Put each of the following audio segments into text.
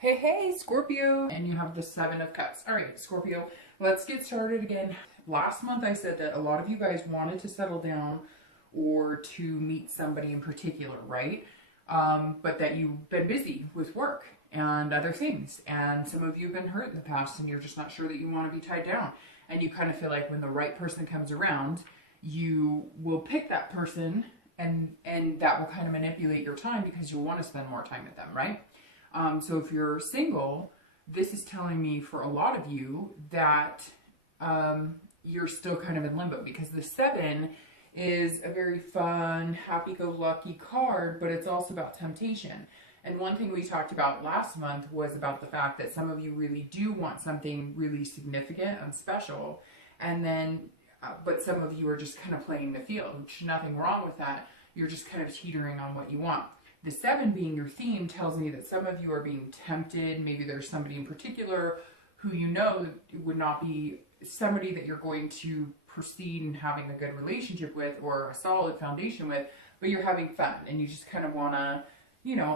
Hey, hey, Scorpio, and you have the Seven of Cups. All right, Scorpio, let's get started again. Last month I said that a lot of you guys wanted to settle down or to meet somebody in particular, right? But that you've been busy with work and other things. And some of you have been hurt in the past and you're just not sure that you want to be tied down. And you kind of feel like when the right person comes around, you will pick that person and that will kind of manipulate your time because you'll want to spend more time with them, right? So if you're single, this is telling me for a lot of you that you're still kind of in limbo because the seven is a very fun, happy-go-lucky card, but it's also about temptation. And one thing we talked about last month was about the fact that some of you really do want something really significant and special, and then, but some of you are just kind of playing the field, which nothing wrong with that. You're just kind of teetering on what you want. The seven being your theme tells me that some of you are being tempted. Maybe there's somebody in particular who you know would not be somebody that you're going to proceed in having a good relationship with or a solid foundation with, but you're having fun and you just kind of want to,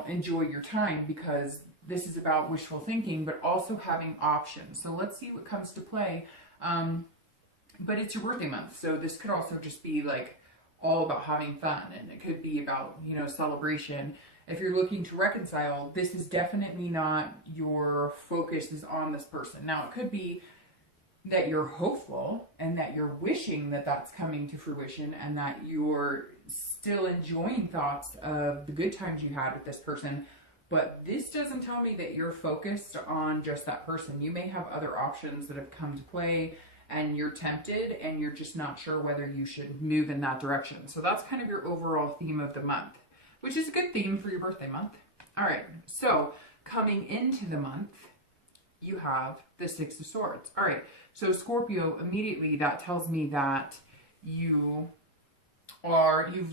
enjoy your time because this is about wishful thinking, but also having options. So let's see what comes to play. But it's your birthday month. So this could also just be like, all about having fun, and it could be about celebration. If you're looking to reconcile, this is definitely not your focus is on this person. Now it could be that you're hopeful and that you're wishing that that's coming to fruition and that you're still enjoying thoughts of the good times you had with this person, but this doesn't tell me that you're focused on just that person. You may have other options that have come to play and you're tempted and you're just not sure whether you should move in that direction. So that's kind of your overall theme of the month, which is a good theme for your birthday month. All right, so coming into the month, you have the Six of Swords. All right, so Scorpio, immediately that tells me that you've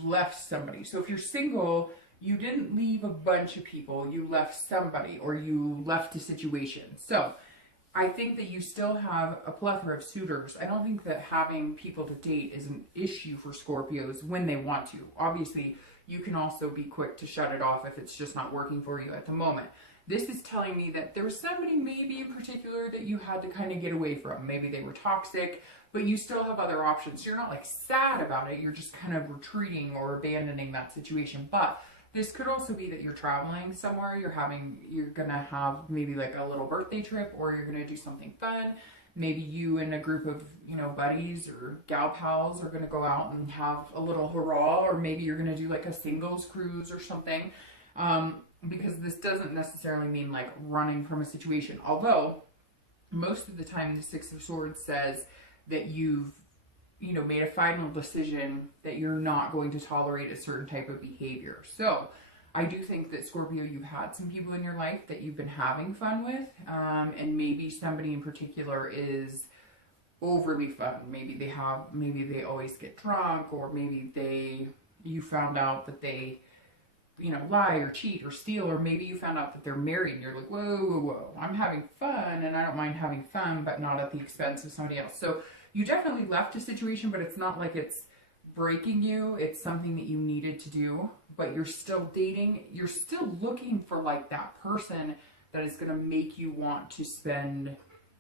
left somebody. So if you're single, you didn't leave a bunch of people, you left somebody or you left a situation. So I think that you still have a plethora of suitors. I don't think that having people to date is an issue for Scorpios when they want to. Obviously, you can also be quick to shut it off if it's just not working for you at the moment. This is telling me that there was somebody maybe in particular that you had to kind of get away from. Maybe they were toxic, but you still have other options. You're not like sad about it. You're just kind of retreating or abandoning that situation. But this could also be that you're traveling somewhere, you're gonna have maybe like a little birthday trip or you're gonna do something fun. Maybe you and a group of, buddies or gal pals are gonna go out and have a little hurrah, or maybe you're gonna do like a singles cruise or something. Because this doesn't necessarily mean like running from a situation. Although most of the time the Six of Swords says that you've made a final decision that you're not going to tolerate a certain type of behavior. So I do think that Scorpio, you've had some people in your life that you've been having fun with, and maybe somebody in particular is overly fun. Maybe they always get drunk, or maybe you found out that they lie or cheat or steal, or maybe you found out that they're married and you're like, whoa, whoa, whoa, I'm having fun and I don't mind having fun, but not at the expense of somebody else. So you definitely left a situation, but it's not like it's breaking you. It's something that you needed to do, but you're still dating. You're still looking for like that person that is going to make you want to spend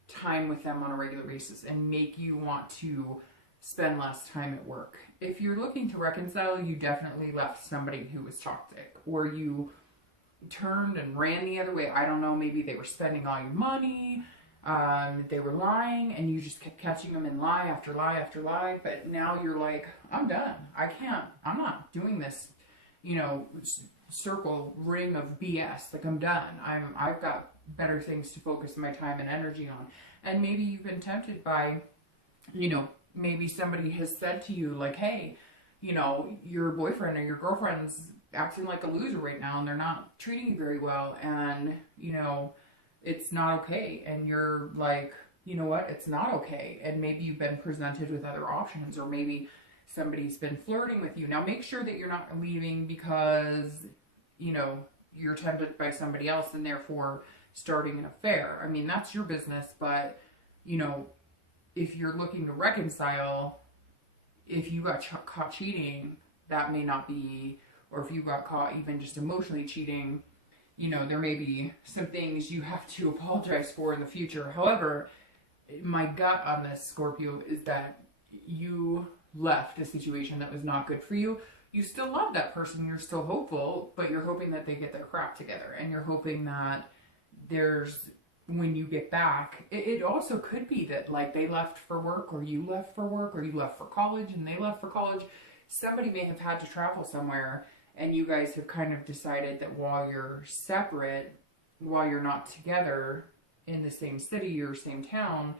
time with them on a regular basis and make you want to spend less time at work. If you're looking to reconcile, you definitely left somebody who was toxic, or you turned and ran the other way. I don't know, maybe they were spending all your money, they were lying and you just kept catching them in lie after lie after lie, but now you're like, I'm done. I'm not doing this, circle ring of BS. Like, I'm done. I've got better things to focus my time and energy on. And maybe you've been tempted by, maybe somebody has said to you like, hey, your boyfriend or your girlfriend's acting like a loser right now and they're not treating you very well, and it's not okay. And you're like, you know what, it's not okay. And maybe you've been presented with other options, or maybe somebody's been flirting with you. Now make sure that you're not leaving because you're tempted by somebody else and therefore starting an affair. I mean, that's your business, but if you're looking to reconcile, if you got caught cheating, that may not be, or if you got caught even just emotionally cheating, you know, there may be some things you have to apologize for in the future. However, my gut on this, Scorpio, is that you left a situation that was not good for you. You still love that person, you're still hopeful, but you're hoping that they get their crap together, and you're hoping that there's, when you get back, it also could be that like they left for work, or you left for work, or you left for college and they left for college. Somebody may have had to travel somewhere, and you guys have kind of decided that while you're separate, while you're not together in the same city or same town,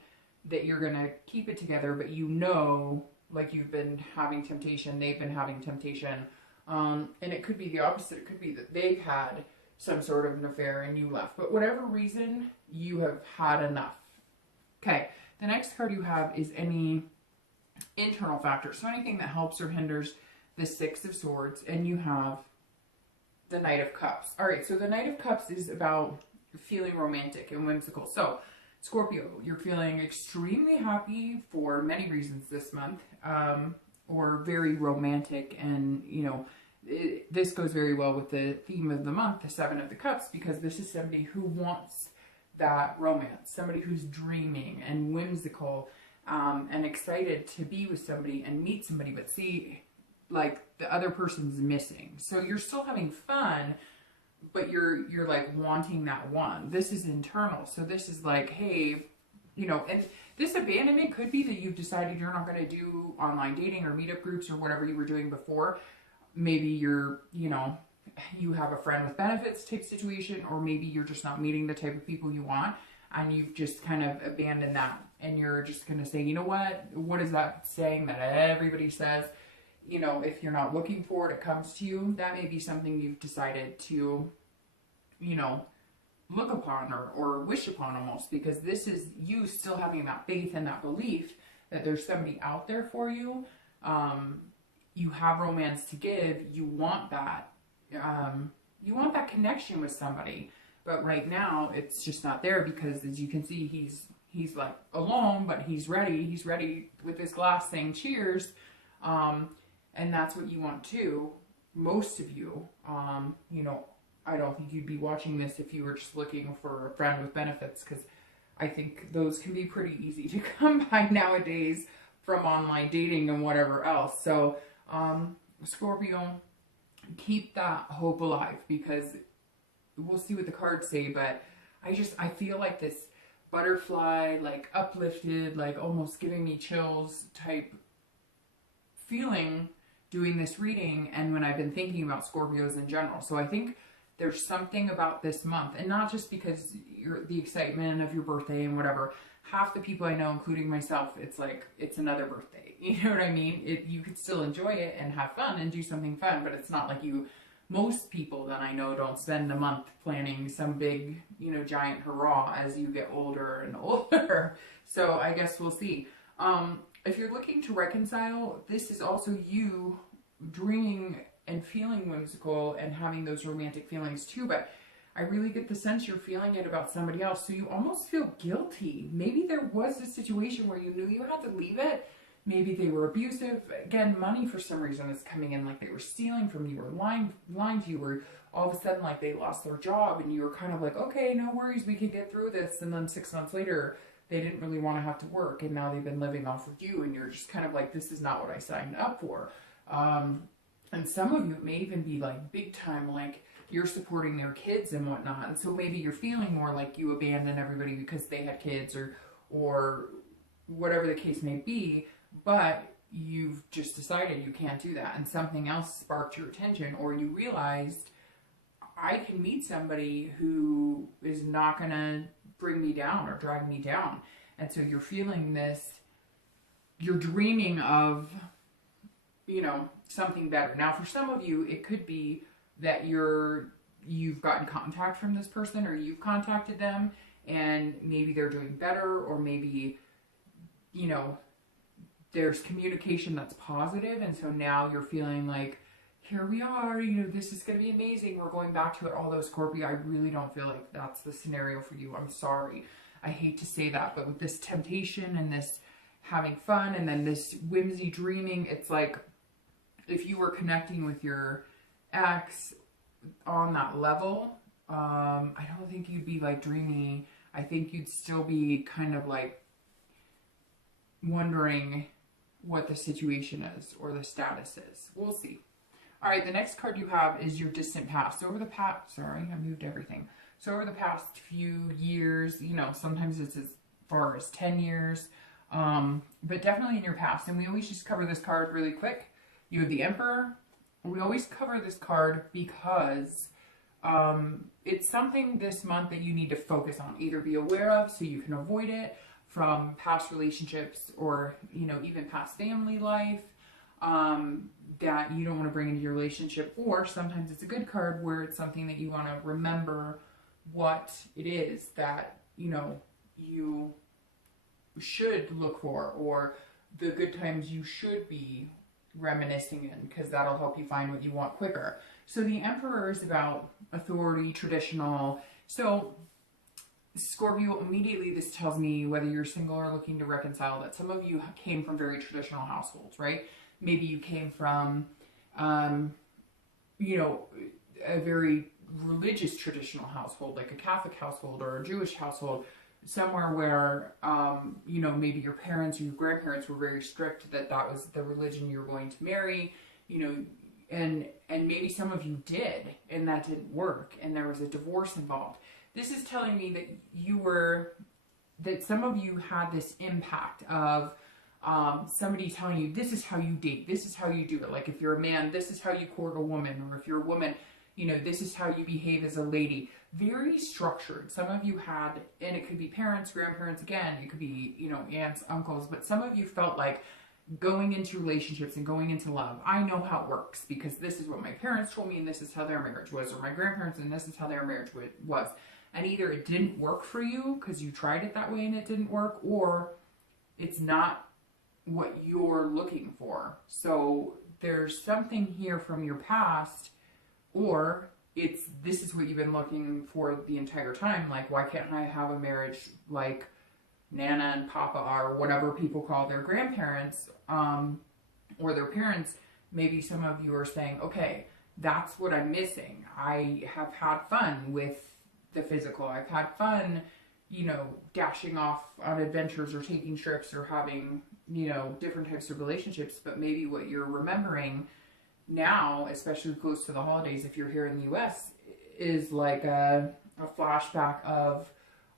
that you're gonna keep it together. But you know, like, you've been having temptation, they've been having temptation, and it could be the opposite. It could be that they've had some sort of an affair and you left. But whatever reason, you have had enough. Okay, the next card you have is any internal factor. So anything that helps or hinders the Six of Swords, and you have the Knight of Cups. All right, so the Knight of Cups is about feeling romantic and whimsical. So Scorpio, you're feeling extremely happy for many reasons this month, or very romantic, and you know, this goes very well with the theme of the month, the Seven of the Cups, because this is somebody who wants that romance, somebody who's dreaming and whimsical, and excited to be with somebody and meet somebody, but see, like, the other person's missing. So you're still having fun, but you're like wanting that one. This is internal. So this is like, hey, you know, and this abandonment could be that you've decided you're not going to do online dating or meetup groups or whatever you were doing before. Maybe you're, you know, you have a friend with benefits type situation, or maybe you're just not meeting the type of people you want, and you've just kind of abandoned that, and you're just going to say, you know what is that saying that everybody says? You know, if you're not looking for it, it comes to you. That may be something you've decided to, you know, look upon or wish upon almost, because this is you still having that faith and that belief that there's somebody out there for you. You have romance to give. You want that. You want that connection with somebody. But right now, it's just not there, because as you can see, he's like alone, but he's ready. He's ready with this glass saying cheers. And that's what you want too. Most of you, you know, I don't think you'd be watching this if you were just looking for a friend with benefits, because I think those can be pretty easy to come by nowadays from online dating and whatever else. So, Scorpio, keep that hope alive, because we'll see what the cards say, but I feel like this butterfly, like uplifted, like almost giving me chills type feeling doing this reading, and when I've been thinking about Scorpios in general. So I think there's something about this month, and not just because you're the excitement of your birthday and whatever. Half the people I know, including myself, it's like it's another birthday. You know what I mean? You could still enjoy it and have fun and do something fun, but it's not like you. Most people that I know don't spend a month planning some big, you know, giant hurrah as you get older and older. So I guess we'll see. If you're looking to reconcile, this is also you dreaming and feeling whimsical and having those romantic feelings too, but I really get the sense you're feeling it about somebody else, so you almost feel guilty. Maybe there was a situation where you knew you had to leave it. Maybe they were abusive. Again, money for some reason is coming in, like they were stealing from you or lying to you, or all of a sudden like they lost their job and you were kind of like, okay, no worries, we can get through this, and then 6 months later they didn't really want to have to work, and now they've been living off of you, and you're just kind of like, this is not what I signed up for. And some of you, it may even be like big time, like you're supporting their kids and whatnot, and so maybe you're feeling more like you abandoned everybody because they had kids, or whatever the case may be, but you've just decided you can't do that, and something else sparked your attention, or you realized, I can meet somebody who is not going to bring me down or drag me down. And so you're feeling this, you're dreaming of, you know, something better. Now, for some of you, it could be that you've gotten contact from this person, or you've contacted them, and maybe they're doing better, or maybe, you know, there's communication that's positive, and so now you're feeling like, here we are, you know, this is going to be amazing, we're going back to it. Although, Scorpio, I really don't feel like that's the scenario for you. I'm sorry. I hate to say that, but with this temptation and this having fun and then this whimsy dreaming, it's like if you were connecting with your ex on that level, I don't think you'd be like dreamy. I think you'd still be kind of like wondering what the situation is or the status is. We'll see. All right, the next card you have is your distant past. So over the past, sorry, I moved everything. So over the past few years, you know, sometimes it's as far as 10 years, but definitely in your past. And we always just cover this card really quick. You have the Emperor. We always cover this card because it's something this month that you need to focus on, either be aware of so you can avoid it from past relationships or, you know, even past family life that you don't want to bring into your relationship. Or sometimes it's a good card where it's something that you want to remember what it is that, you know, you should look for, or the good times you should be reminiscing in, because that'll help you find what you want quicker. So the Emperor is about authority, traditional. So Scorpio, immediately this tells me, whether you're single or looking to reconcile, that some of you came from very traditional households, right? Maybe you came from, you know, a very religious traditional household, like a Catholic household or a Jewish household, somewhere where, you know, maybe your parents or your grandparents were very strict that that was the religion you're going to marry, you know, and maybe some of you did, and that didn't work, and there was a divorce involved. This is telling me that some of you had this impact of somebody telling you, this is how you date, this is how you do it. Like if you're a man, this is how you court a woman, or if you're a woman, you know, this is how you behave as a lady. Very structured. Some of you had, and it could be parents, grandparents, again, it could be, you know, aunts, uncles, but some of you felt like going into relationships and going into love, I know how it works because this is what my parents told me and this is how their marriage was, or my grandparents and this is how their marriage was. And either it didn't work for you because you tried it that way and it didn't work, or it's not what you're looking for. So there's something here from your past, or this is what you've been looking for the entire time. Like, why can't I have a marriage like Nana and Papa are, whatever people call their grandparents, or their parents? Maybe some of you are saying, okay, that's what I'm missing. I have had fun with the physical. I've had fun, you know, dashing off on adventures or taking trips or having, you know, different types of relationships. But maybe what you're remembering now, especially close to the holidays, if you're here in the US, is like a flashback of,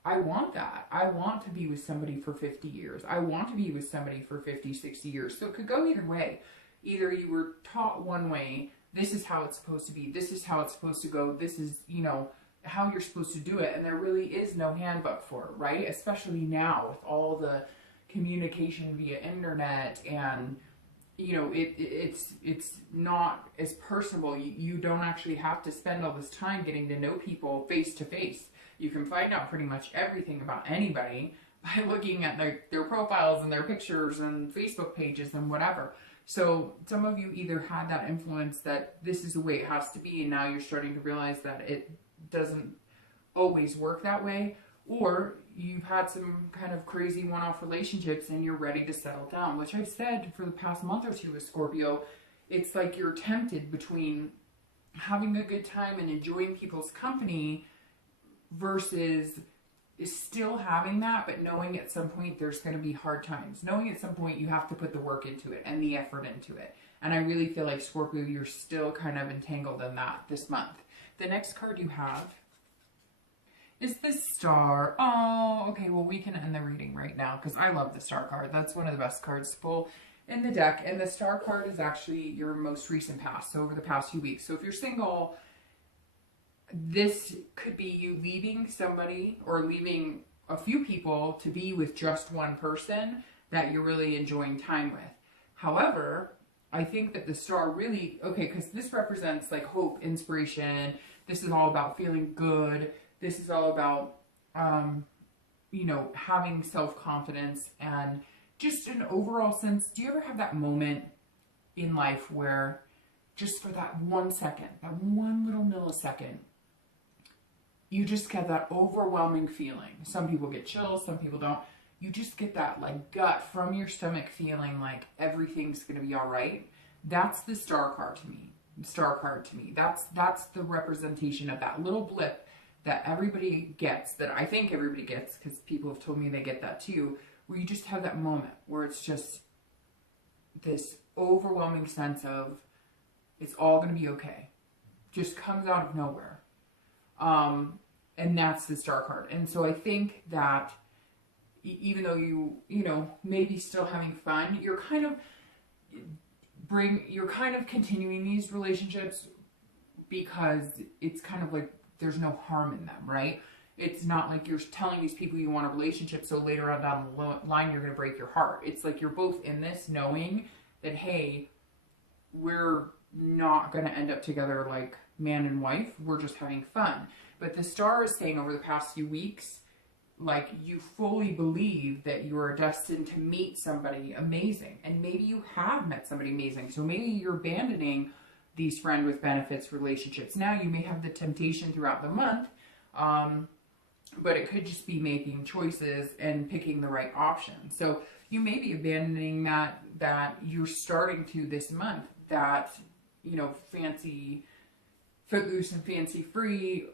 I want that. I want to be with somebody for 50 years. I want to be with somebody for 50, 60 years. So it could go either way. Either you were taught one way, this is how it's supposed to be, this is how it's supposed to go, this is, you know, how you're supposed to do it, and there really is no handbook for it, right? Especially now with all the communication via internet, and you know, it's not as personable. You don't actually have to spend all this time getting to know people face to face. You can find out pretty much everything about anybody by looking at their profiles and their pictures and Facebook pages and whatever. So some of you either had that influence that this is the way it has to be, and now you're starting to realize that it doesn't always work that way, or you've had some kind of crazy one-off relationships and you're ready to settle down, which I've said for the past month or two with Scorpio. It's like you're tempted between having a good time and enjoying people's company versus still having that, but knowing at some point there's going to be hard times. Knowing at some point you have to put the work into it and the effort into it. And I really feel like, Scorpio, you're still kind of entangled in that this month. The next card you have is the Star. Oh, okay, well, we can end the reading right now because I love the Star card. That's one of the best cards to pull in the deck. And the Star card is actually your most recent past, so over the past few weeks. So if you're single, this could be you leaving somebody or leaving a few people to be with just one person that you're really enjoying time with. However, I think that the Star really, okay, because this represents like hope, inspiration. This is all about feeling good. This is all about, you know, having self-confidence and just an overall sense. Do you ever have that moment in life where just for that 1 second, that one little millisecond, you just get that overwhelming feeling? Some people get chills, some people don't. You just get that like gut from your stomach feeling like everything's going to be all right. That's the Star card to me. Star card to me. That's the representation of that little blip that everybody gets, that I think everybody gets, because people have told me they get that too, where you just have that moment where it's just this overwhelming sense of it's all going to be okay. Just comes out of nowhere. And that's the Star card. And so I think that even though you know, maybe still having fun, you're kind of continuing these relationships because it's kind of like there's no harm in them, right? It's not like you're telling these people you want a relationship so later on down the line you're going to break your heart. It's like you're both in this knowing that, hey, we're not going to end up together like man and wife. We're just having fun. But the Star is saying over the past few weeks, like, you fully believe that you are destined to meet somebody amazing. And maybe you have met somebody amazing. So maybe you're abandoning these friend with benefits relationships. Now you may have the temptation throughout the month, but it could just be making choices and picking the right option. So you may be abandoning that you're starting to this month, that, you know, fancy, footloose and fancy free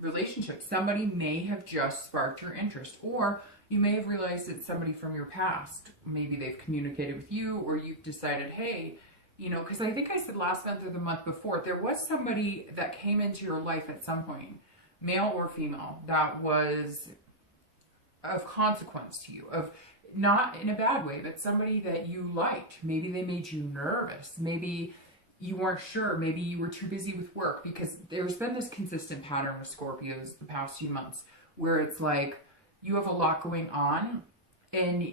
relationship. Somebody may have just sparked your interest, or you may have realized that somebody from your past, maybe they've communicated with you, or you've decided, hey, you know, because I think I said last month or the month before, there was somebody that came into your life at some point, male or female, that was of consequence to you, of not in a bad way, but somebody that you liked. Maybe they made you nervous. Maybe you weren't sure. Maybe you were too busy with work, because there's been this consistent pattern with Scorpios the past few months where it's like you have a lot going on and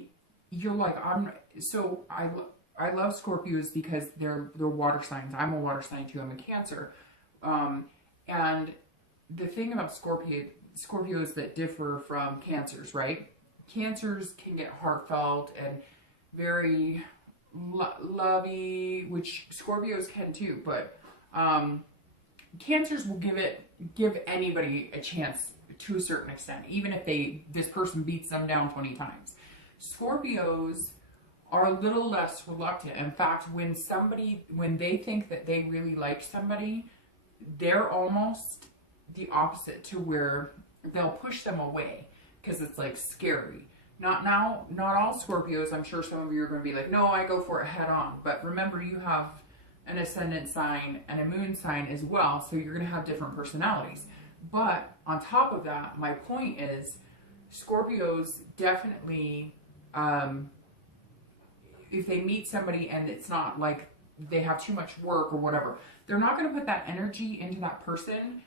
you're like, I love Scorpios because they're water signs. I'm a water sign too. I'm a Cancer. And the thing about Scorpios that differ from Cancers, right? Cancers can get heartfelt and very lovey, which Scorpios can too, but Cancers will give anybody a chance to a certain extent, even if this person beats them down 20 times. Scorpios are a little less reluctant. In fact, when they think that they really like somebody, they're almost the opposite, to where they'll push them away because it's like scary. Not all Scorpios. I'm sure some of you are going to be like, no, I go for it head on. But remember, you have an ascendant sign and a moon sign as well, so you're going to have different personalities. But on top of that, my point is, Scorpios definitely, if they meet somebody and it's not like they have too much work or whatever, they're not going to put that energy into that person,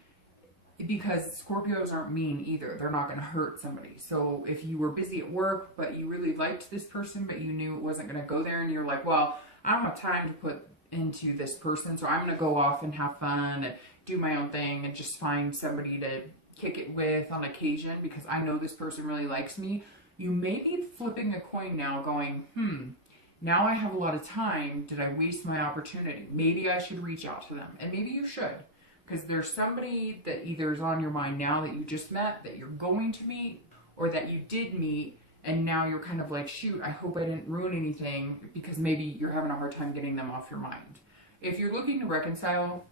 because Scorpios aren't mean either. They're not going to hurt somebody. So if you were busy at work, but you really liked this person, but you knew it wasn't going to go there, and you're like, well, I don't have time to put into this person, so I'm going to go off and have fun and do my own thing and just find somebody to kick it with on occasion because I know this person really likes me. You may be flipping a coin now going, now I have a lot of time. Did I waste my opportunity? Maybe I should reach out to them. And maybe you should. Because there's somebody that either is on your mind now that you just met, that you're going to meet, or that you did meet, and now you're kind of like, shoot, I hope I didn't ruin anything, because maybe you're having a hard time getting them off your mind. If you're looking to reconcile,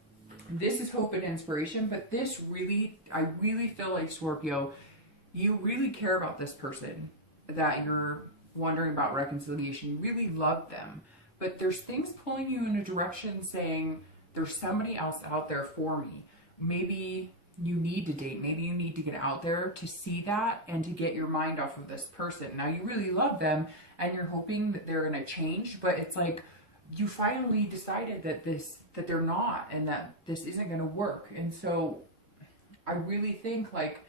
this is hope and inspiration, but I really feel like, Scorpio, you really care about this person that you're wondering about reconciliation. You really love them, but there's things pulling you in a direction saying, there's somebody else out there for me. Maybe you need to date. Maybe you need to get out there to see that and to get your mind off of this person. Now, you really love them and you're hoping that they're going to change, but it's like you finally decided that they're not, and that this isn't going to work. And so I really think, like,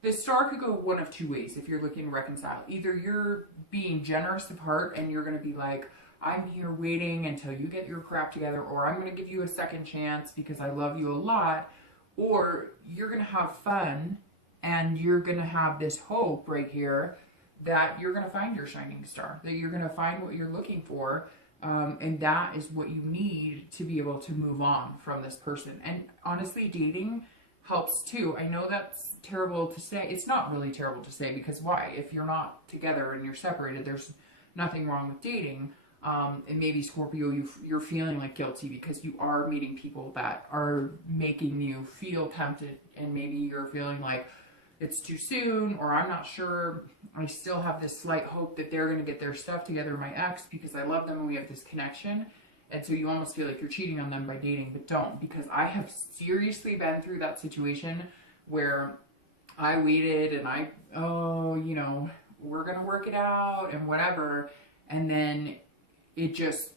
this Star could go one of two ways if you're looking to reconcile. Either you're being generous of heart and you're going to be like, I'm here waiting until you get your crap together, or I'm going to give you a second chance because I love you a lot, or you're going to have fun and you're going to have this hope right here that you're going to find your shining star, that you're going to find what you're looking for, and that is what you need to be able to move on from this person. And honestly, dating helps too. I know that's terrible to say. It's not really terrible to say, because why? If you're not together and you're separated, there's nothing wrong with dating. And maybe Scorpio, you're feeling like guilty because you are meeting people that are making you feel tempted, and maybe you're feeling like it's too soon, or I'm not sure. I still have this slight hope that they're going to get their stuff together, my ex, because I love them and we have this connection. And so you almost feel like you're cheating on them by dating, but don't, because I have seriously been through that situation where I waited and we're going to work it out and whatever. And then it just,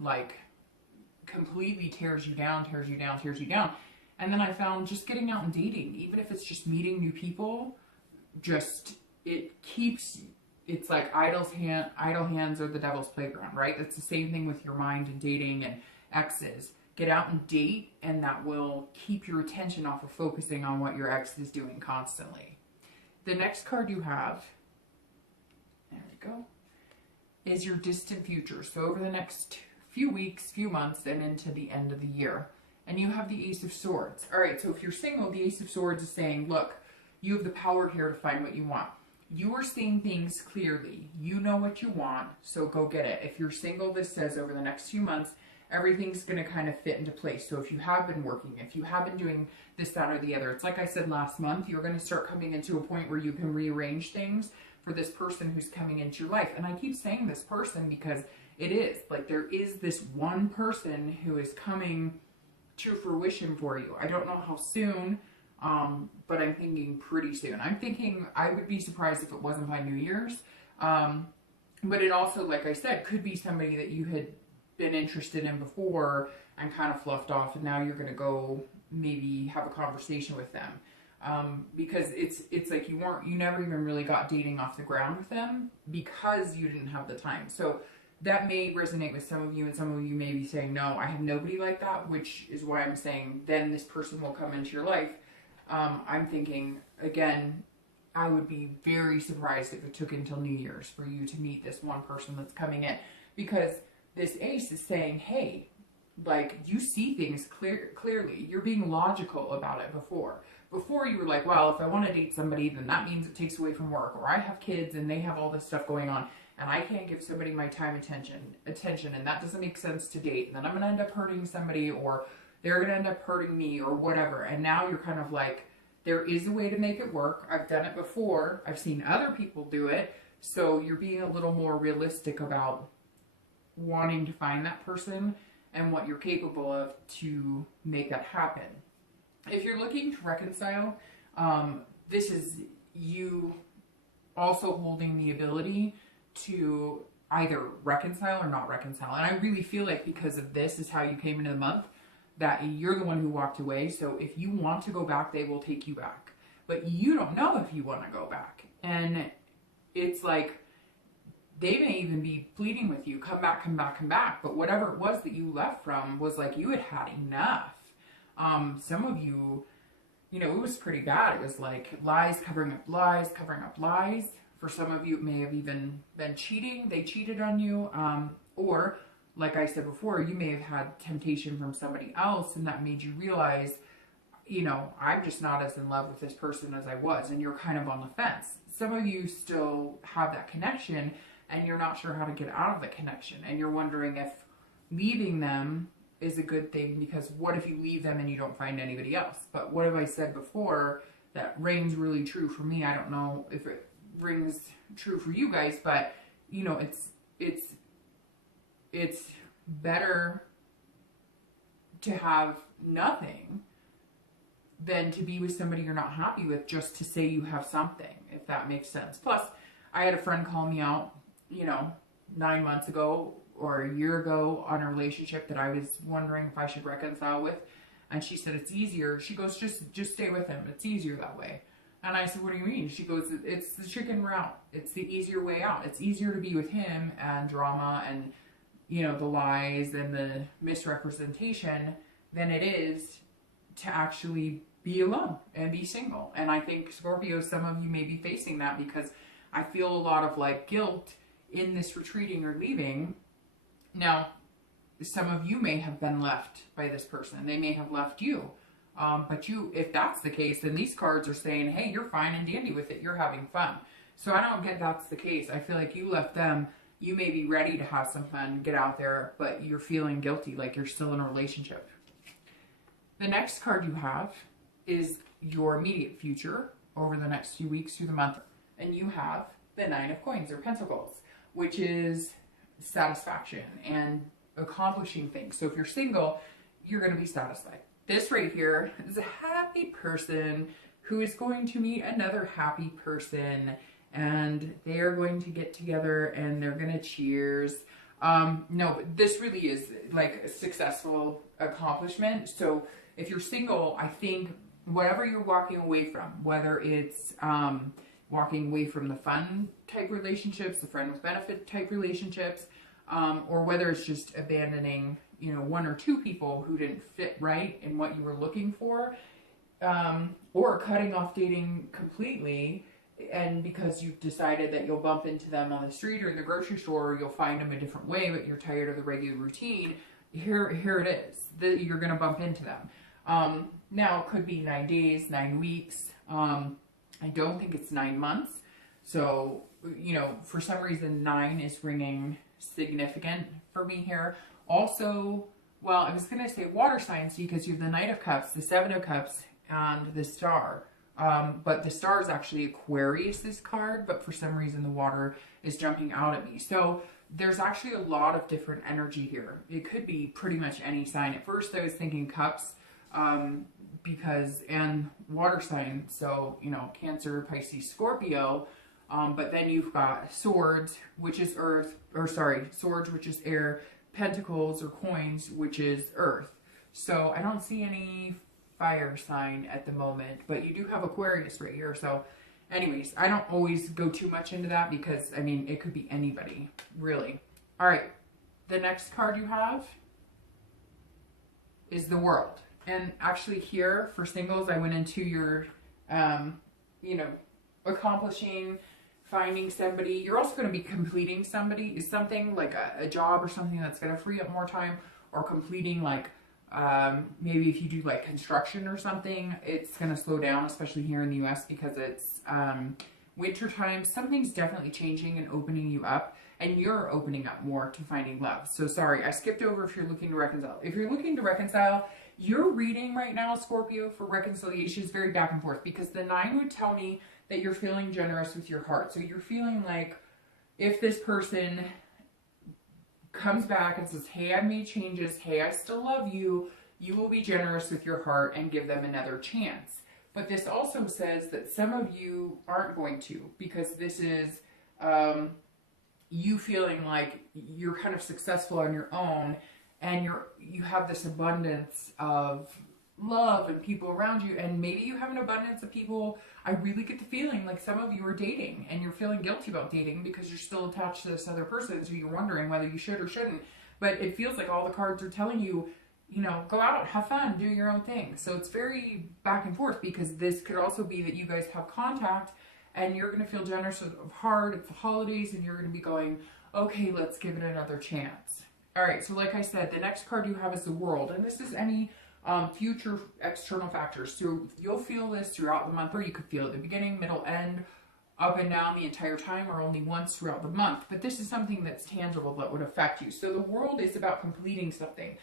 like completely tears you down. And then I found just getting out and dating, even if it's just meeting new people, it's like idle hands are the devil's playground, right? It's the same thing with your mind and dating and exes. Get out and date, and that will keep your attention off of focusing on what your ex is doing constantly. The next card you have, there we go, is your distant future. So over the next few weeks, few months, and into the end of the year. And you have the Ace of Swords. All right, so if you're single, the Ace of Swords is saying, look, you have the power here to find what you want. You are seeing things clearly. You know what you want, so go get it. If you're single, this says over the next few months, everything's going to kind of fit into place. So if you have been working, if you have been doing this, that, or the other, it's like I said last month, you're going to start coming into a point where you can rearrange things for this person who's coming into your life. And I keep saying this person because it is. Like, there is this one person who is coming to fruition for you. I don't know how soon, but I'm thinking pretty soon. I'm thinking I would be surprised if it wasn't by New Year's. But it also, like I said, could be somebody that you had been interested in before and kind of fluffed off, and now you're going to go maybe have a conversation with them. Because it's like you never even really got dating off the ground with them because you didn't have the time. So that may resonate with some of you, and some of you may be saying, no, I have nobody like that, which is why I'm saying then this person will come into your life. I'm thinking, again, I would be very surprised if it took until New Year's for you to meet this one person that's coming in, because this ace is saying, hey, like, you see things clearly. You're being logical about it before. Before you were like, well, if I want to date somebody, then that means it takes away from work, or I have kids and they have all this stuff going on, and I can't give somebody my time, attention, and that doesn't make sense to date. And then I'm going to end up hurting somebody, or they're going to end up hurting me, or whatever. And now you're kind of like, there is a way to make it work. I've done it before. I've seen other people do it. So you're being a little more realistic about wanting to find that person and what you're capable of to make that happen. If you're looking to reconcile, this is you also holding the ability to either reconcile or not reconcile. And I really feel like because of this is how you came into the month, that you're the one who walked away. So if you want to go back, they will take you back. But you don't know if you want to go back. And it's like, they may even be pleading with you, come back, come back, come back. But whatever it was that you left from was like you had had enough. Some of you, it was pretty bad. It was like lies covering up lies, covering up lies. For some of you, it may have even been cheating. They cheated on you. Or, like I said before, you may have had temptation from somebody else, and that made you realize, I'm just not as in love with this person as I was. And you're kind of on the fence. Some of you still have that connection, and you're not sure how to get out of the connection. And you're wondering if leaving them is a good thing, because what if you leave them and you don't find anybody else? But what have I said before that rings really true for me? I don't know if it rings true for you guys, but it's better to have nothing than to be with somebody you're not happy with just to say you have something, if that makes sense. Plus, I had a friend call me out, 9 months ago or a year ago on a relationship that I was wondering if I should reconcile with. And she said, it's easier. She goes, just stay with him. It's easier that way. And I said, what do you mean? She goes, it's the chicken route. It's the easier way out. It's easier to be with him and drama and, the lies and the misrepresentation than it is to actually be alone and be single. And I think, Scorpio, some of you may be facing that, because I feel a lot of guilt in this retreating or leaving. Now, some of you may have been left by this person. They may have left you. But if that's the case, then these cards are saying, hey, you're fine and dandy with it. You're having fun. So I don't get that's the case. I feel like you left them You may be ready to have some fun, get out there, but you're feeling guilty, like you're still in a relationship. The next card you have is your immediate future over the next few weeks through the month. And you have the Nine of Coins or Pentacles, which is satisfaction and accomplishing things. So if you're single, you're going to be satisfied. This right here is a happy person who is going to meet another happy person, and they are going to get together and they're going to cheers. No, this really is like a successful accomplishment. So if you're single, I think whatever you're walking away from, whether it's walking away from the fun type relationships, the friend with benefit type relationships, or whether it's just abandoning, you know, one or two people who didn't fit right in what you were looking for, or cutting off dating completely, and because you've decided that you'll bump into them on the street or in the grocery store, or you'll find them a different way, but you're tired of the regular routine, here it is. You're going to bump into them. Now, it could be 9 days, 9 weeks. I don't think it's 9 months. So, you know, for some reason, 9 is ringing significant for me here. Also, well, I was going to say water signs because you have the Knight of Cups, the Seven of Cups, and the Star. But the Star is actually Aquarius, this card, but for some reason the water is jumping out at me. So there's actually a lot of different energy here. It could be pretty much any sign. At first I was thinking Cups, and water sign, so, you know, Cancer, Pisces, Scorpio, but then you've got Swords, which is earth, Swords, which is air, Pentacles or Coins, which is earth. So I don't see any fire sign at the moment, but you do have Aquarius right here. So anyways, I don't always go too much into that because, I mean, it could be anybody, really. All right, the next card you have is the World. And actually here, for singles, I went into your, you know, accomplishing, finding somebody. You're also going to be completing something like a job or something that's going to free up more time, or completing like, maybe if you do like construction or something, it's going to slow down, especially here in the US because it's winter time. Something's definitely changing and opening you up, and you're opening up more to finding love. So sorry, I skipped over if you're looking to reconcile. If you're looking to reconcile, your reading right now, Scorpio, for reconciliation is very back and forth, because the 9 would tell me that you're feeling generous with your heart. So you're feeling like if this person comes back and says, hey, I made changes, hey, I still love you, you will be generous with your heart and give them another chance. But this also says that some of you aren't going to, because this is you feeling like you're kind of successful on your own, and you have this abundance of love and people around you, and maybe you have an abundance of people. I really get the feeling like some of you are dating and you're feeling guilty about dating because you're still attached to this other person, so you're wondering whether you should or shouldn't. But it feels like all the cards are telling you, you know, go out, have fun, do your own thing. So it's very back and forth, because this could also be that you guys have contact and you're going to feel generous of heart at the holidays, and you're going to be going, okay, let's give it another chance. All right, so like I said, the next card you have is the World, and this is any future external factors. So you'll feel this throughout the month, or you could feel it at the beginning, middle, end, up and down the entire time, or only once throughout the month. But this is something that's tangible that would affect you. So the World is about completing something.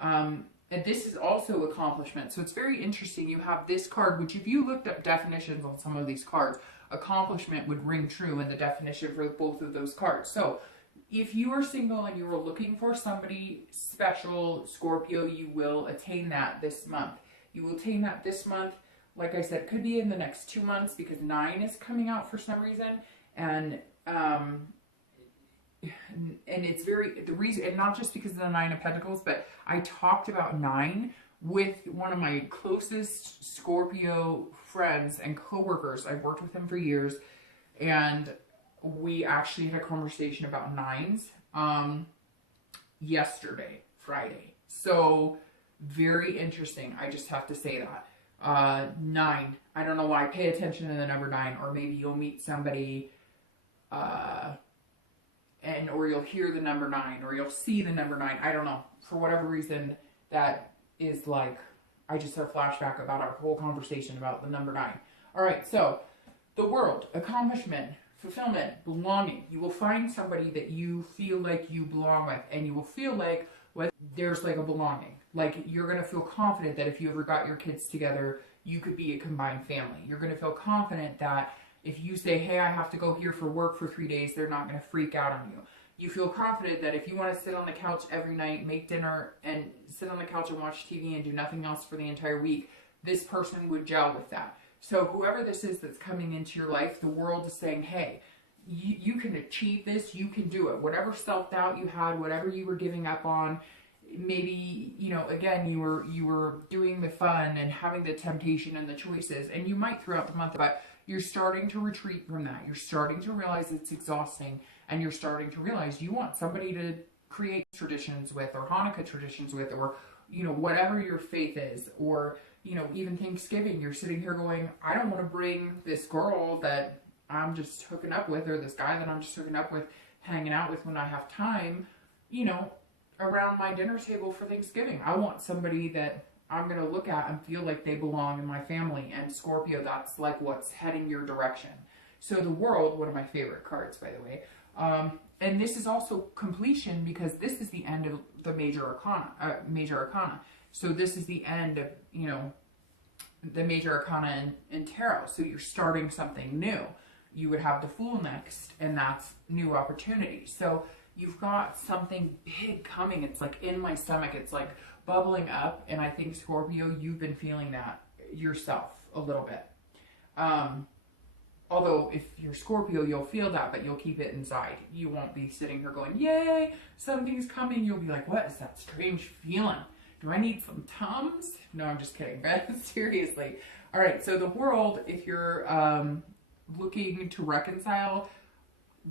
And this is also accomplishment. So it's very interesting. You have this card, which if you looked up definitions on some of these cards, accomplishment would ring true in the definition for both of those cards. So if you are single and you are looking for somebody special, Scorpio, you will attain that this month. You will attain that this month. Like I said, could be in the next 2 months, because 9 is coming out for some reason. And it's the reason, and not just because of the 9 of Pentacles, but I talked about 9 with one of my closest Scorpio friends and coworkers. I've worked with him for years, and we actually had a conversation about 9s yesterday, Friday. So very interesting. I just have to say that. 9. I don't know why. Pay attention to the number 9, or maybe you'll meet somebody, or you'll hear the number 9, or you'll see the number 9. I don't know. For whatever reason, that is like, I just had a flashback about our whole conversation about the number 9. All right, so the World, accomplishment, fulfillment, belonging. You will find somebody that you feel like you belong with, and you will feel like there's like a belonging. Like you're going to feel confident that if you ever got your kids together, you could be a combined family. You're going to feel confident that if you say, hey, I have to go here for work for 3 days, they're not going to freak out on you. You feel confident that if you want to sit on the couch every night, make dinner, and sit on the couch and watch TV and do nothing else for the entire week, this person would gel with that. So whoever this is that's coming into your life, the world is saying, hey, you can achieve this, you can do it. Whatever self-doubt you had, whatever you were giving up on, maybe, you know, again, you were doing the fun and having the temptation and the choices, and you might throughout the month, but you're starting to retreat from that. You're starting to realize it's exhausting, and you're starting to realize you want somebody to create traditions with, or Hanukkah traditions with, or, you know, whatever your faith is, or, you know, even Thanksgiving, you're sitting here going, I don't want to bring this girl that I'm just hooking up with, or this guy that I'm just hooking up with, hanging out with when I have time, you know, around my dinner table for Thanksgiving. I want somebody that I'm going to look at and feel like they belong in my family. And Scorpio, that's like what's heading your direction. So the World, one of my favorite cards, by the way. And this is also completion, because this is the end of the major arcana. So this is the end of, you know, the major arcana in tarot. So you're starting something new. You would have the Fool next, and that's new opportunity. So you've got something big coming. It's like in my stomach. It's like bubbling up. And I think, Scorpio, you've been feeling that yourself a little bit. Although if you're Scorpio, you'll feel that, but you'll keep it inside. You won't be sitting here going, yay, something's coming. You'll be like, what is that strange feeling? Do I need some Tums? No, I'm just kidding, but seriously. All right, so the World, if you're looking to reconcile,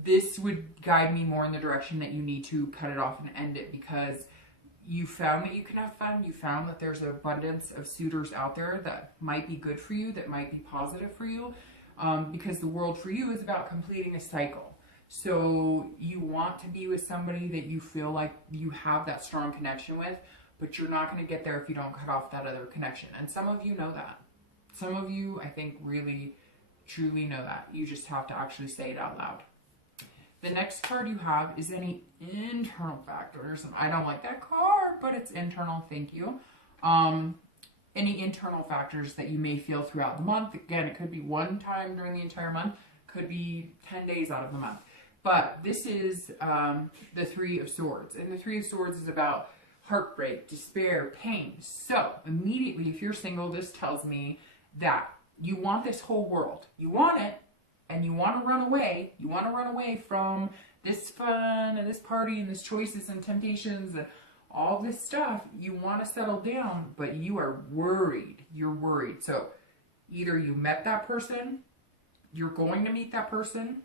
this would guide me more in the direction that you need to cut it off and end it, because you found that you can have fun. You found that there's an abundance of suitors out there that might be good for you, that might be positive for you, because the World for you is about completing a cycle. So you want to be with somebody that you feel like you have that strong connection with, but you're not going to get there if you don't cut off that other connection. And some of you know that. Some of you, I think, really, truly know that. You just have to actually say it out loud. The next card you have is any internal factors. I don't like that card, but it's internal. Thank you. Any internal factors that you may feel throughout the month. Again, it could be one time during the entire month. Could be 10 days out of the month. But this is the Three of Swords. And the Three of Swords is about heartbreak, despair, pain. So immediately, if you're single, this tells me that you want this whole world. You want it, and you want to run away. You want to run away from this fun and this party and this choices and temptations and all this stuff. You want to settle down, but you are worried. You're worried. So either you met that person, you're going to meet that person,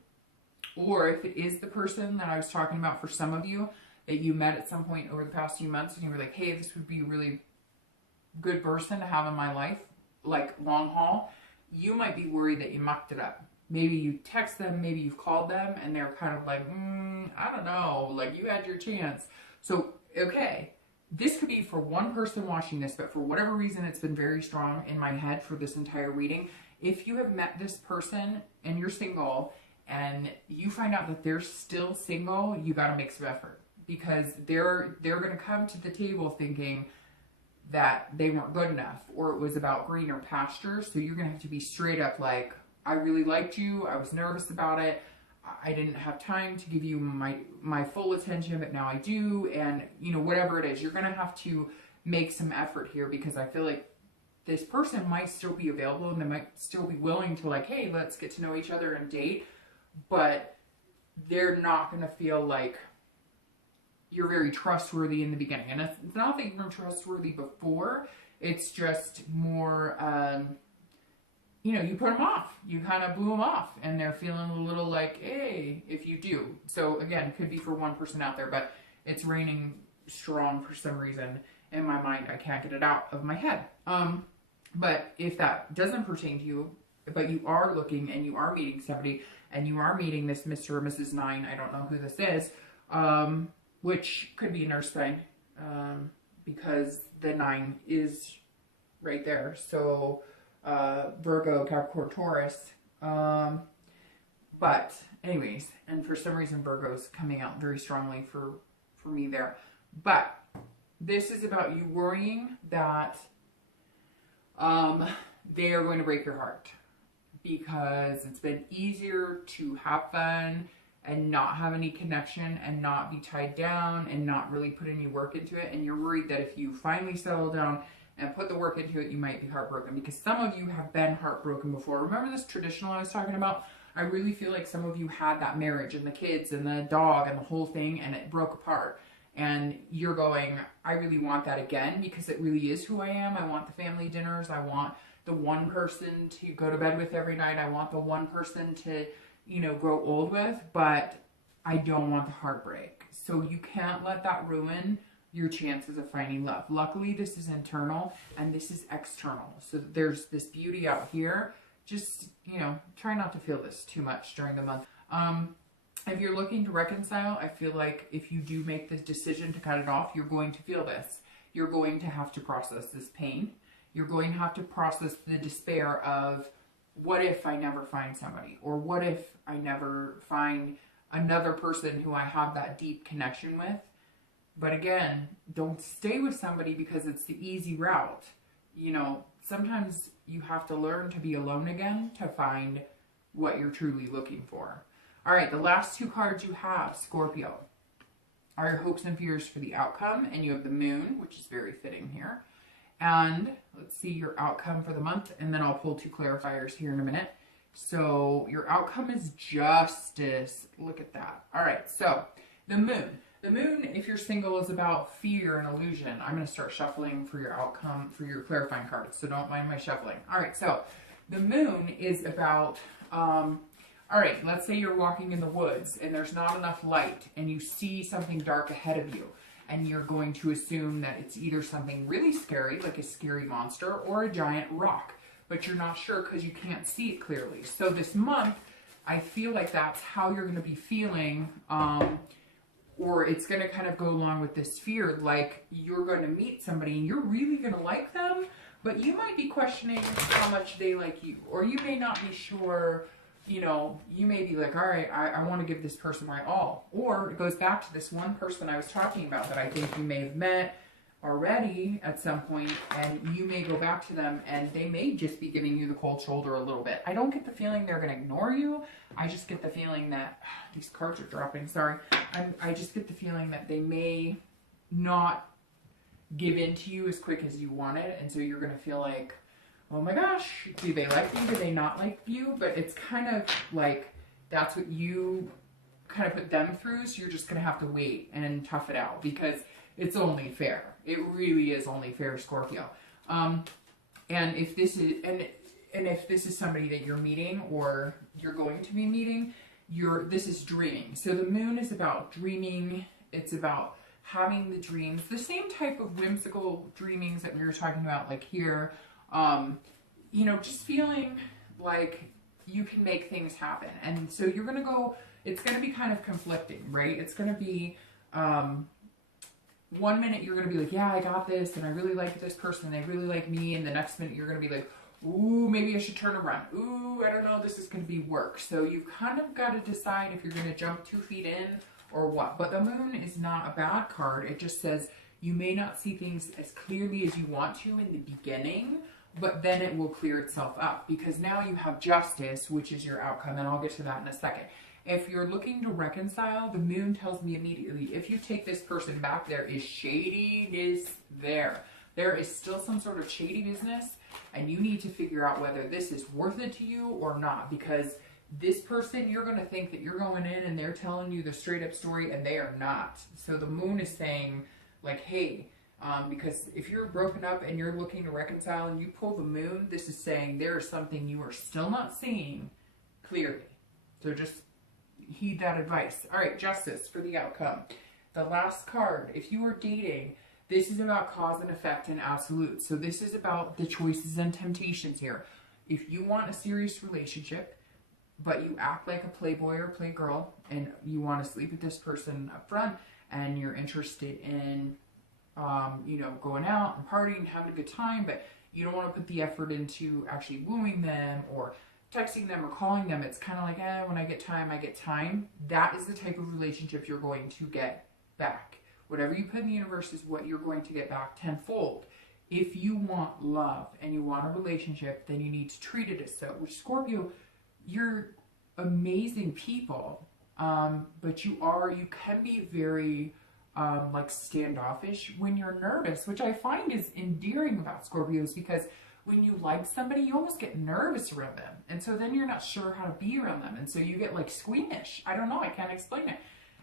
or if it is the person that I was talking about for some of you that you met at some point over the past few months and you were like, hey, this would be a really good person to have in my life, like long haul, you might be worried that you mucked it up. Maybe you text them, maybe you've called them, and they're kind of like, I don't know, like you had your chance. So, okay, this could be for one person watching this, but for whatever reason, it's been very strong in my head for this entire reading. If you have met this person and you're single and you find out that they're still single, you got to make some effort, because they're going to come to the table thinking that they weren't good enough, or it was about greener pastures. So you're going to have to be straight up like, I really liked you. I was nervous about it. I didn't have time to give you my full attention, but now I do. And, you know, whatever it is, you're going to have to make some effort here, because I feel like this person might still be available and they might still be willing to like, hey, let's get to know each other and date. But they're not going to feel like you're very trustworthy in the beginning. And it's not that you weren't trustworthy before. It's just more, you know, you put them off. You kind of blew them off. And they're feeling a little like, hey, if you do. So again, could be for one person out there, but it's raining strong for some reason in my mind. I can't get it out of my head. But if that doesn't pertain to you, but you are looking and you are meeting somebody and you are meeting this Mr. or Mrs. 9, I don't know who this is, which could be an earth sign, because the 9 is right there. So Virgo, Capricorn, Taurus. But anyways, and for some reason Virgo's coming out very strongly for me there. But this is about you worrying that they are going to break your heart, because it's been easier to have fun and not have any connection and not be tied down and not really put any work into it. And you're worried that if you finally settle down and put the work into it, you might be heartbroken, because some of you have been heartbroken before. Remember this traditional I was talking about? I really feel like some of you had that marriage and the kids and the dog and the whole thing, and it broke apart. And you're going, I really want that again, because it really is who I am. I want the family dinners. I want the one person to go to bed with every night. I want the one person to, you know, grow old with, but I don't want the heartbreak. So you can't let that ruin your chances of finding love. Luckily, this is internal and this is external. So there's this beauty out here. Just, you know, try not to feel this too much during the month. If you're looking to reconcile, I feel like if you do make this decision to cut it off, you're going to feel this. You're going to have to process this pain. You're going to have to process the despair of, what if I never find somebody? Or what if I never find another person who I have that deep connection with? But again, don't stay with somebody because it's the easy route. You know, sometimes you have to learn to be alone again to find what you're truly looking for. All right, the last two cards you have, Scorpio, are your hopes and fears for the outcome. And you have the moon, which is very fitting here. And let's see your outcome for the month. And then I'll pull two clarifiers here in a minute. So your outcome is justice. Look at that. All right, so the moon. The moon, if you're single, is about fear and illusion. I'm going to start shuffling for your outcome, for your clarifying cards. So don't mind my shuffling. All right, so the moon is about... all right, let's say you're walking in the woods and there's not enough light and you see something dark ahead of you, and you're going to assume that it's either something really scary, like a scary monster, or a giant rock, but you're not sure because you can't see it clearly. So this month, I feel like that's how you're going to be feeling, or it's going to kind of go along with this fear, like you're going to meet somebody and you're really going to like them, but you might be questioning how much they like you, or you may not be sure. You know, you may be like, all right, I want to give this person my all. Or it goes back to this one person I was talking about that I think you may have met already at some point, and you may go back to them and they may just be giving you the cold shoulder a little bit. I don't get the feeling they're going to ignore you. I just get the feeling that, these cards are dropping, sorry. I just get the feeling that they may not give in to you as quick as you wanted, and so you're going to feel like, oh my gosh, do they like you? Do they not like you? But it's kind of like, that's what you kind of put them through. So you're just going to have to wait and tough it out, because it's only fair. It really is only fair, Scorpio. And if this is, and if this is somebody that you're meeting or you're going to be meeting, this is dreaming. So the moon is about dreaming. It's about having the dreams, the same type of whimsical dreamings that we were talking about, like here. You know, just feeling like you can make things happen. And so you're going to go, it's going to be kind of conflicting, right? It's going to be, 1 minute you're going to be like, yeah, I got this, and I really like this person, they really like me. And the next minute you're going to be like, ooh, maybe I should turn around. Ooh, I don't know, this is going to be work. So you've kind of got to decide if you're going to jump 2 feet in or what. But the moon is not a bad card. It just says you may not see things as clearly as you want to in the beginning, but then it will clear itself up, because now you have justice, which is your outcome, and I'll get to that in a second. If you're looking to reconcile, the moon tells me immediately, if you take this person back, there is shadiness there. There is still some sort of shady business, and you need to figure out whether this is worth it to you or not, because this person, you're going to think that you're going in and they're telling you the straight up story, and they are not. So the moon is saying, like, hey, because if you're broken up and you're looking to reconcile and you pull the moon, this is saying there is something you are still not seeing clearly. So just heed that advice. All right, justice for the outcome. The last card, if you are dating, this is about cause and effect and absolute. So this is about the choices and temptations here. If you want a serious relationship, but you act like a playboy or playgirl, and you want to sleep with this person up front, and you're interested in you know, going out and partying and having a good time, but you don't want to put the effort into actually wooing them or texting them or calling them, it's kind of like, when I get time, I get time. That is the type of relationship you're going to get back. Whatever you put in the universe is what you're going to get back tenfold. If you want love and you want a relationship, then you need to treat it as so. Which, Scorpio, you're amazing people, but you can be very like standoffish when you're nervous, which I find is endearing about Scorpios, because when you like somebody, you almost get nervous around them. And so then you're not sure how to be around them. And so you get like squeamish. I don't know. I can't explain it.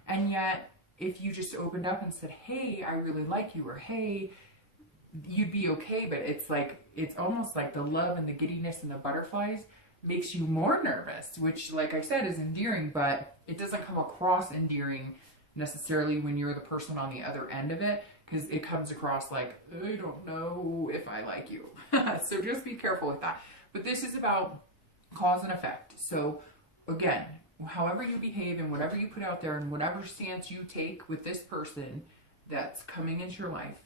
And yet, if you just opened up and said, hey, I really like you, or hey, you'd be okay. But it's like, it's almost like the love and the giddiness and the butterflies makes you more nervous, which, like I said, is endearing, but it doesn't come across endearing necessarily when you're the person on the other end of it, because it comes across like, I don't know if I like you. So just be careful with that. But this is about cause and effect. So again, however you behave and whatever you put out there and whatever stance you take with this person that's coming into your life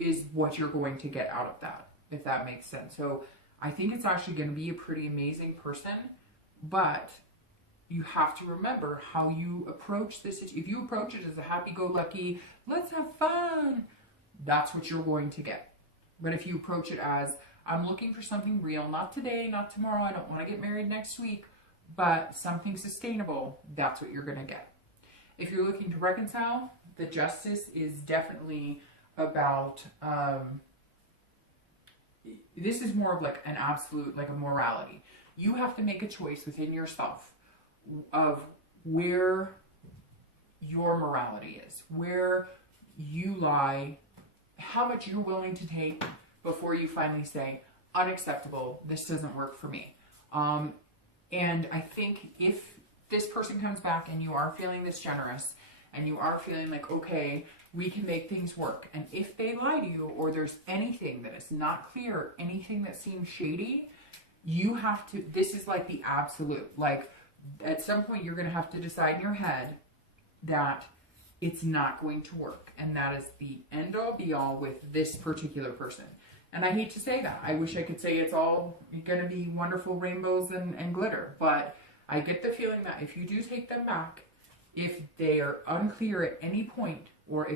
is what you're going to get out of that, if that makes sense. So I think it's actually going to be a pretty amazing person, but you have to remember how you approach this. If you approach it as a happy-go-lucky, let's have fun, that's what you're going to get. But if you approach it as, I'm looking for something real, not today, not tomorrow, I don't want to get married next week, but something sustainable, that's what you're going to get. If you're looking to reconcile, the Justice is definitely about, this is more of like an absolute, like a morality. You have to make a choice within yourself of where your morality is, where you lie, how much you're willing to take before you finally say, unacceptable, this doesn't work for me. And I think if this person comes back and you are feeling this generous and you are feeling like, okay, we can make things work. And if they lie to you, or there's anything that is not clear, anything that seems shady, you have to, this is like the absolute, like at some point you're going to have to decide in your head that it's not going to work. And that is the end all be all with this particular person. And I hate to say that. I wish I could say it's all going to be wonderful rainbows and glitter. But I get the feeling that if you do take them back, if they are unclear at any point, or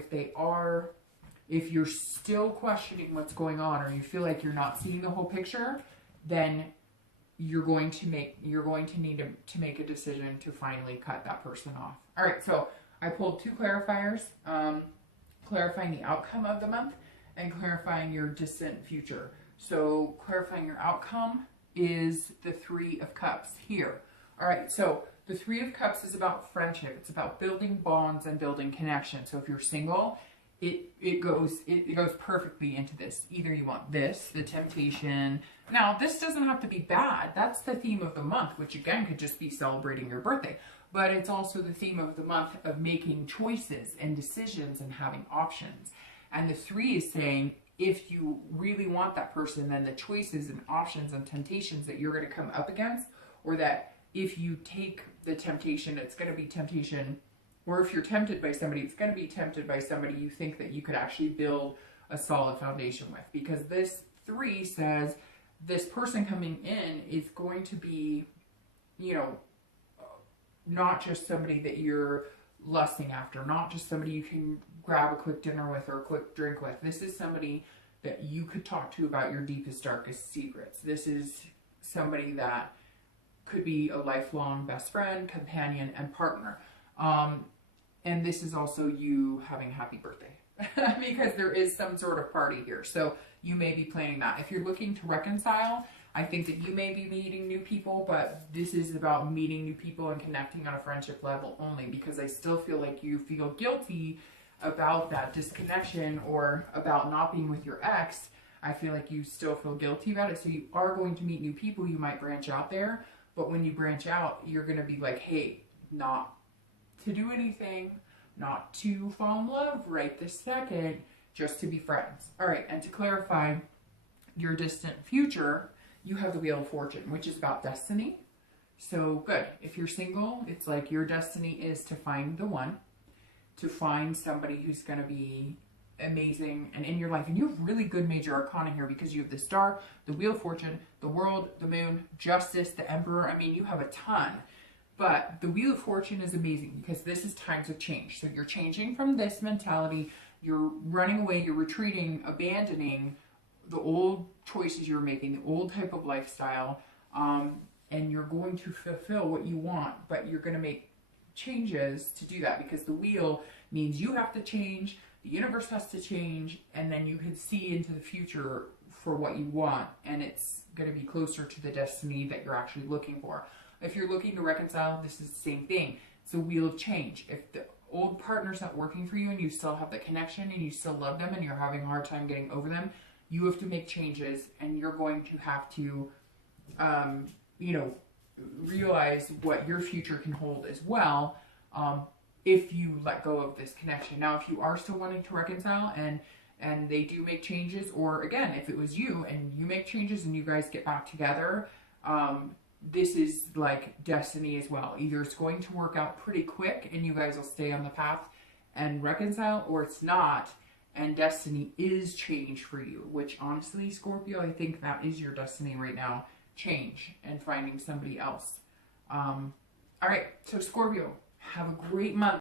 if you're still questioning what's going on, or you feel like you're not seeing the whole picture, then you're going to need to make a decision to finally cut that person off. All right, so I pulled two clarifiers, clarifying the outcome of the month and clarifying your distant future. So clarifying your outcome is the Three of Cups here. All right, so the Three of Cups is about friendship. It's about building bonds and building connection. So if you're single, it goes perfectly into this. Either you want this, the temptation. Now, this doesn't have to be bad. That's the theme of the month, which again could just be celebrating your birthday. But it's also the theme of the month of making choices and decisions and having options. And the Three is saying, if you really want that person, then the choices and options and temptations that you're going to come up against, or that if you take the temptation, it's going to be temptation, or if you're tempted by somebody, it's going to be tempted by somebody you think that you could actually build a solid foundation with. Because this Three says this person coming in is going to be, not just somebody that you're lusting after, not just somebody you can grab a quick dinner with or a quick drink with. This is somebody that you could talk to about your deepest, darkest secrets. This is somebody that could be a lifelong best friend, companion, and partner. And this is also you having a happy birthday because there is some sort of party here. So you may be planning that. If you're looking to reconcile, I think that you may be meeting new people, but this is about meeting new people and connecting on a friendship level only, because I still feel like you feel guilty about that disconnection or about not being with your ex. I feel like you still feel guilty about it. So you are going to meet new people. You might branch out there, but when you branch out, you're going to be like, hey, not to do anything, not to fall in love right this second, just to be friends. All right, and to clarify your distant future, you have the Wheel of Fortune, which is about destiny. So good. If you're single, it's like your destiny is to find the one, to find somebody who's going to be amazing and in your life. And you have really good major arcana here because you have the Star, the Wheel of Fortune, the World, the Moon, Justice, the Emperor. I mean, you have a ton. But the Wheel of Fortune is amazing because this is times of change. So you're changing from this mentality, you're running away, you're retreating, abandoning the old choices you're making, the old type of lifestyle, and you're going to fulfill what you want, but you're going to make changes to do that because the wheel means you have to change, the universe has to change, and then you can see into the future for what you want, and it's going to be closer to the destiny that you're actually looking for. If you're looking to reconcile, this is the same thing. It's a wheel of change. If the old partner's not working for you and you still have the connection and you still love them and you're having a hard time getting over them, you have to make changes, and you're going to have to, realize what your future can hold as well, if you let go of this connection. Now, if you are still wanting to reconcile and they do make changes, or again, if it was you and you make changes and you guys get back together, this is like destiny as well. Either it's going to work out pretty quick and you guys will stay on the path and reconcile, or it's not, and destiny is change for you, which honestly, Scorpio, I think that is your destiny right now. Change and finding somebody else. All right, so Scorpio, have a great month.